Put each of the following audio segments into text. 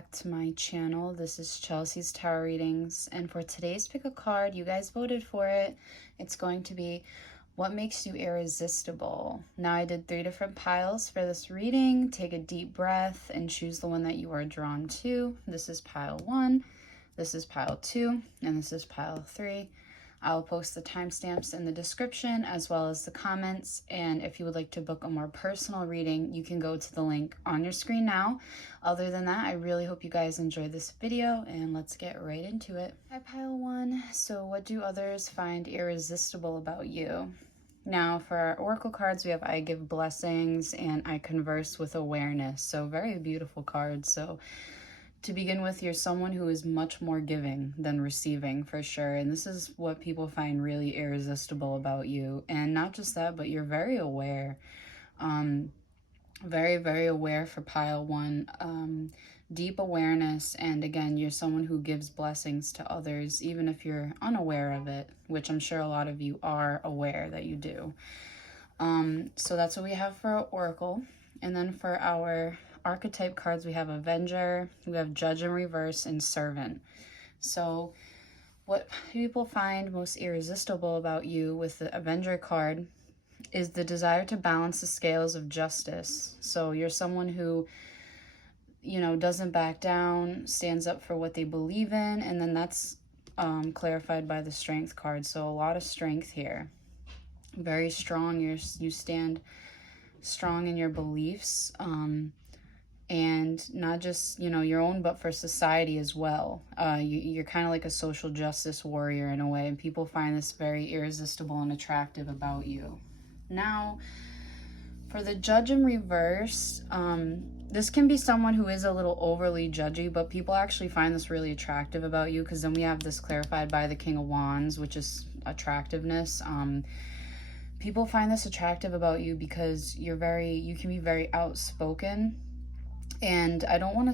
back to my channel. This is Chelsea's Tarot Readings, and for today's pick a card, you guys voted for it. It's going to be what makes you irresistible. Now I did 3 different piles for this reading. Take a deep breath and choose the one that you are drawn to. This is pile 1, this is pile 2, and this is pile 3. I'll post the timestamps in the description as well as the comments, and if you would like to book a more personal reading, you can go to the link on your screen now. Other than that, I really hope you guys enjoyed this video, and let's get right into it. Hi, pile 1. So what do others find irresistible about you? Now for our oracle cards, we have I give blessings and I converse with awareness. So very beautiful cards. So to begin with, you're someone who is much more giving than receiving, for sure. And this is what people find really irresistible about you. And not just that, but you're very aware. Very, very aware for pile 1. Deep awareness. And again, you're someone who gives blessings to others, even if you're unaware of it, which I'm sure a lot of you are aware that you do. So that's what we have for our oracle. And then for our archetype cards, we have Avenger, we have Judge in reverse, and Servant. So what people find most irresistible about you with the Avenger card is the desire to balance the scales of justice. So you're someone who, you know, doesn't back down, stands up for what they believe in, and then that's clarified by the Strength card. So a lot of strength here. Very strong. You stand strong in your beliefs. And not just, you know, your own, but for society as well. You're kind of like a social justice warrior in a way, and people find this very irresistible and attractive about you. Now, for the Judge in reverse, this can be someone who is a little overly judgy, but people actually find this really attractive about you, because then we have this clarified by the King of Wands, which is attractiveness. People find this attractive about you because you can be very outspoken. And I don't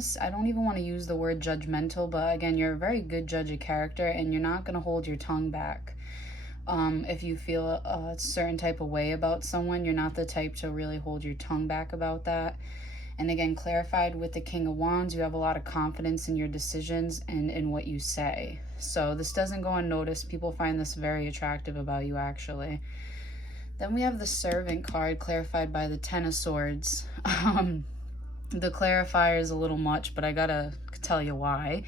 even want to use the word judgmental, but again, you're a very good judge of character, and you're not going to hold your tongue back. If you feel a certain type of way about someone, you're not the type to really hold your tongue back about that. And again, clarified with the King of Wands, you have a lot of confidence in your decisions and in what you say. So this doesn't go unnoticed. People find this very attractive about you, actually. Then we have the Servant card, clarified by the Ten of Swords. The clarifier is a little much, but I gotta tell you why.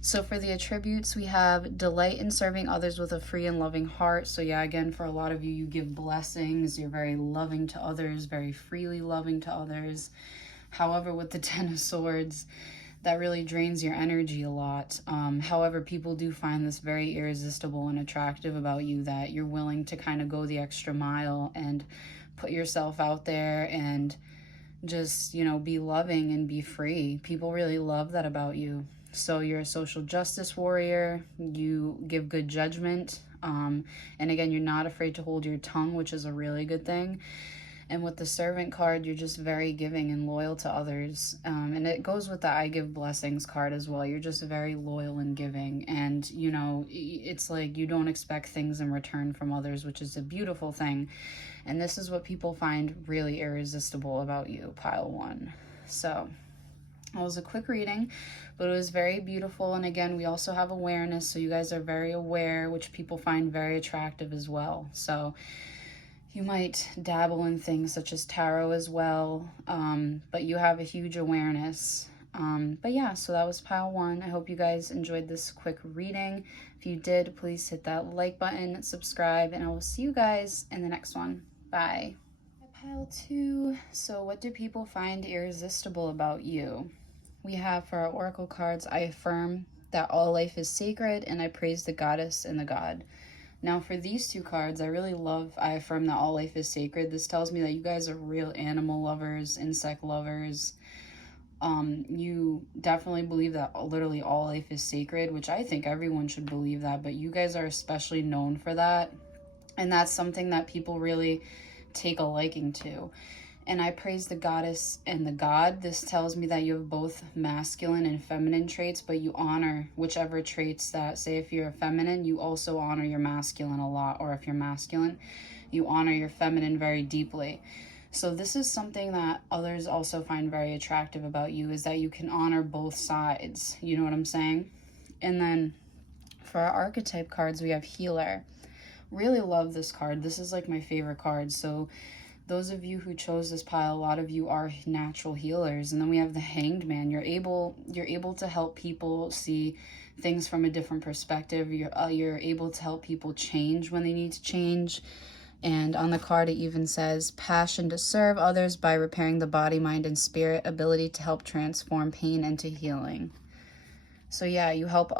So for the attributes, we have delight in serving others with a free and loving heart. So yeah, again, for a lot of you, you give blessings. You're very loving to others, very freely loving to others. However, with the Ten of Swords, that really drains your energy a lot. However, people do find this very irresistible and attractive about you, that you're willing to kind of go the extra mile and put yourself out there and just, you know, be loving and be free. People really love that about you. So you're a social justice warrior. You give good judgment. And again, you're not afraid to hold your tongue, which is a really good thing. And with the Servant card, you're just very giving and loyal to others. And it goes with the I give blessings card as well. You're just very loyal and giving. And, you know, it's like you don't expect things in return from others, which is a beautiful thing. And this is what people find really irresistible about you, pile 1. So it was a quick reading, but it was very beautiful. And again, we also have awareness. So you guys are very aware, which people find very attractive as well. So you might dabble in things such as tarot as well, but you have a huge awareness. But yeah, so that was pile 1. I hope you guys enjoyed this quick reading. If you did, please hit that like button, subscribe, and I will see you guys in the next one. Bye. Pile 2. So what do people find irresistible about you? We have for our oracle cards, I affirm that all life is sacred, and I praise the goddess and the god. Now for these 2 cards, I really love I affirm that all life is sacred. This tells me that you guys are real animal lovers, insect lovers. You definitely believe that literally all life is sacred, which I think everyone should believe that, but you guys are especially known for that. And that's something that people really take a liking to. And I praise the goddess and the god. This tells me that you have both masculine and feminine traits, but you honor whichever traits that, say if you're a feminine, you also honor your masculine a lot, or if you're masculine, you honor your feminine very deeply. So this is something that others also find very attractive about you, is that you can honor both sides. You know what I'm saying? And then for our archetype cards, we have healer. Really love this card. This is like my favorite card. So those of you who chose this pile, a lot of you are natural healers. And then we have the Hanged Man. You're able to help people see things from a different perspective. You're able to help people change when they need to change. And on the card, it even says passion to serve others by repairing the body, mind, and spirit, ability to help transform pain into healing. So yeah, you help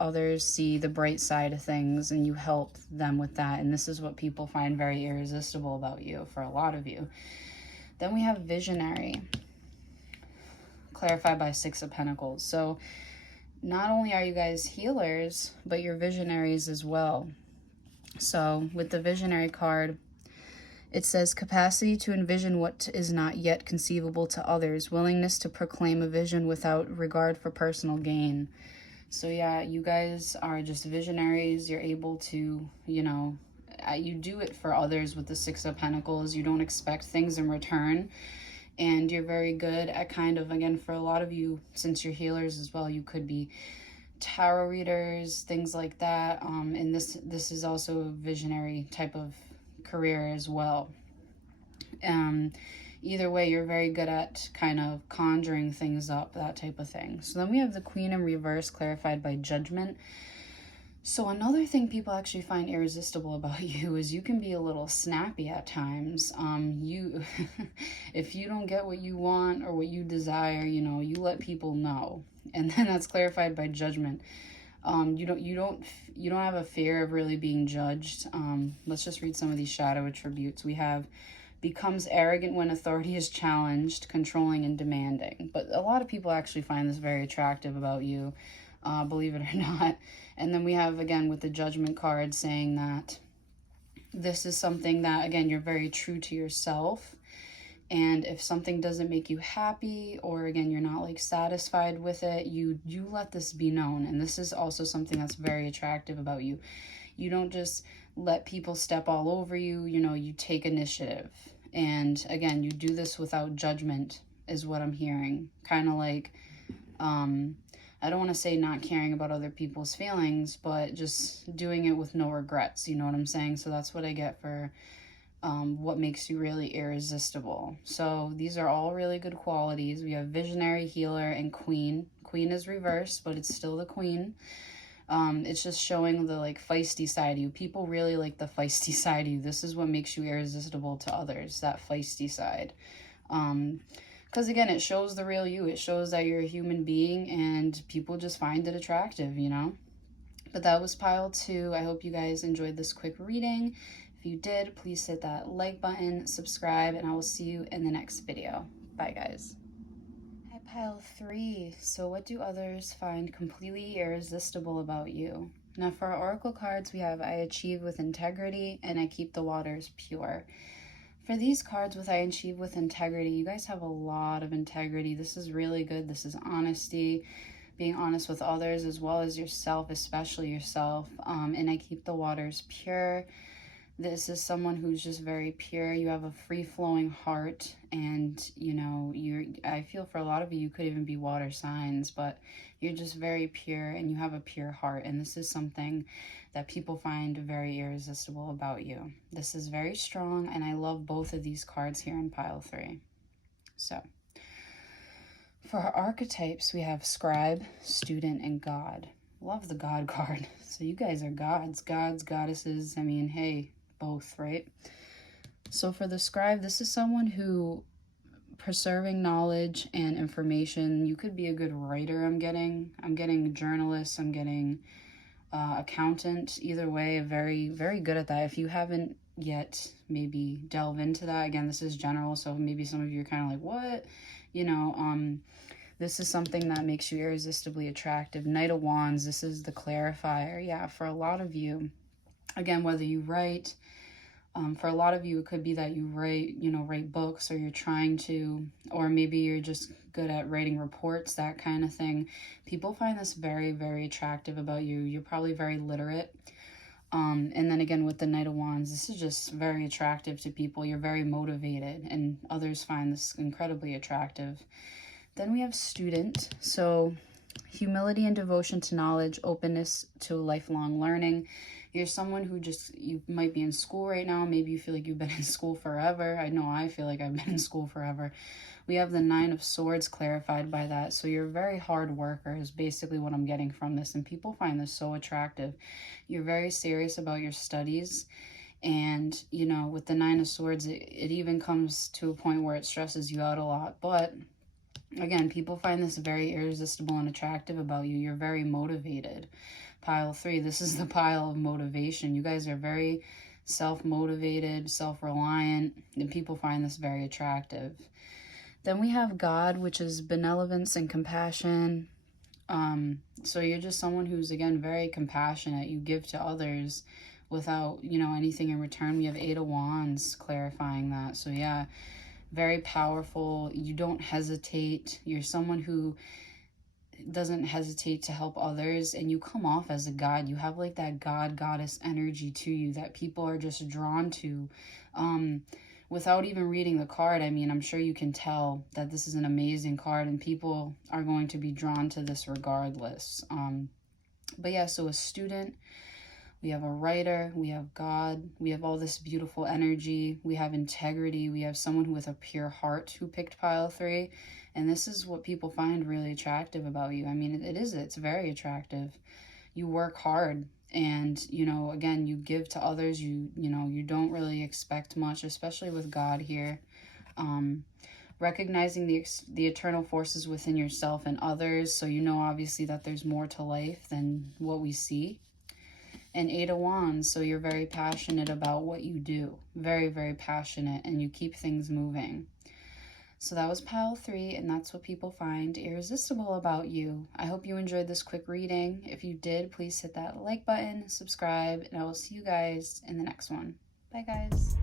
others see the bright side of things, and you help them with that. And this is what people find very irresistible about you, for a lot of you. Then we have visionary, clarified by Six of Pentacles. So not only are you guys healers, but you're visionaries as well. So with the visionary card, it says capacity to envision what is not yet conceivable to others, willingness to proclaim a vision without regard for personal gain. So yeah, you guys are just visionaries. You're able to, you do it for others with the Six of Pentacles. You don't expect things in return. And you're very good at kind of, again, for a lot of you, since you're healers as well, you could be tarot readers, things like that. And this is also a visionary type of career as well. Either way, you're very good at kind of conjuring things up, that type of thing. So then we have the Queen in reverse, clarified by Judgment. So another thing people actually find irresistible about you is you can be a little snappy at times. If you don't get what you want or what you desire, you let people know. And then that's clarified by Judgment. You don't have a fear of really being judged. Let's just read some of these shadow attributes. We have becomes arrogant when authority is challenged, controlling and demanding. But a lot of people actually find this very attractive about you, believe it or not. And then we have, again, with the Judgment card, saying that this is something that, again, you're very true to yourself. And if something doesn't make you happy, or again, you're not like satisfied with it, you let this be known. And this is also something that's very attractive about you. You don't just let people step all over you, you take initiative. And again, you do this without judgment, is what I'm hearing. Kind of like, I don't want to say not caring about other people's feelings, but just doing it with no regrets, you know what I'm saying? So that's what I get for what makes you really irresistible. So these are all really good qualities. We have visionary, healer, and queen. Queen is reversed, but it's still the queen. It's just showing the like feisty side of you. People really like the feisty side of you. This is what makes you irresistible to others, that feisty side. Because again, it shows the real you. It shows that you're a human being, and people just find it attractive, But that was pile 2. I hope you guys enjoyed this quick reading. If you did, please hit that like button, subscribe, and I will see you in the next video. Bye, guys. Hi, pile 3. So what do others find completely irresistible about you? Now, for our oracle cards, we have I achieve with integrity and I keep the waters pure. For these cards with I achieve with integrity, you guys have a lot of integrity. This is really good. This is honesty, being honest with others as well as yourself, especially yourself. And I keep the waters pure. This is someone who's just very pure. You have a free-flowing heart, and I feel for a lot of you, you could even be water signs, but you're just very pure and you have a pure heart. And this is something that people find very irresistible about you. This is very strong, and I love both of these cards here in pile 3. So for our archetypes, we have scribe, student, and god. Love the god card. So you guys are gods, goddesses. I mean, hey, both, right? So for the scribe, this is someone who preserving knowledge and information. You could be a good writer. I'm getting journalist, I'm getting accountant. Either way, very, very good at that. If you haven't yet, maybe delve into that. Again, this is general, so maybe some of you are kind of like, what? This is something that makes you irresistibly attractive. Knight of Wands, this is the clarifier. Yeah, for a lot of you, again, whether you write, for a lot of you, it could be that you write books, or you're trying to, or maybe you're just good at writing reports, that kind of thing. People find this very, very attractive about you. You're probably very literate. And then again with the Knight of Wands, this is just very attractive to people. You're very motivated, and others find this incredibly attractive. Then we have Student. So humility and devotion to knowledge, openness to lifelong learning. You're someone who you might be in school right now. Maybe you feel like you've been in school forever. I know I feel like I've been in school forever. We have the Nine of Swords clarified by that. So you're a very hard worker is basically what I'm getting from this. And people find this so attractive. You're very serious about your studies. And, you know, with the Nine of Swords, it even comes to a point where it stresses you out a lot. But again, people find this very irresistible and attractive about you. You're very motivated. Pile 3, this is the pile of motivation. You guys are very self-motivated, self-reliant, and people find this very attractive. Then we have God, which is benevolence and compassion. So you're just someone who's, again, very compassionate. You give to others without, you know, anything in return. We have 8 of Wands clarifying that. So yeah, very powerful. You don't hesitate. You're someone who doesn't hesitate to help others, and you come off as a god. You have like that goddess energy to you that people are just drawn to. Without even reading the card, I mean, I'm sure you can tell that this is an amazing card, and people are going to be drawn to this regardless. But yeah, so a Student, we have a writer, we have God, we have all this beautiful energy, we have integrity, we have someone who with a pure heart who picked pile 3, and this is what people find really attractive about you. I mean, it's very attractive. You work hard, and, you know, again, you give to others. You know, you don't really expect much, especially with God here. Recognizing the eternal forces within yourself and others, so you know obviously that there's more to life than what we see. And 8 of Wands, so you're very passionate about what you do. Very, very passionate, and you keep things moving. So that was pile 3, and that's what people find irresistible about you. I hope you enjoyed this quick reading. If you did, please hit that like button, subscribe, and I will see you guys in the next one. Bye, guys.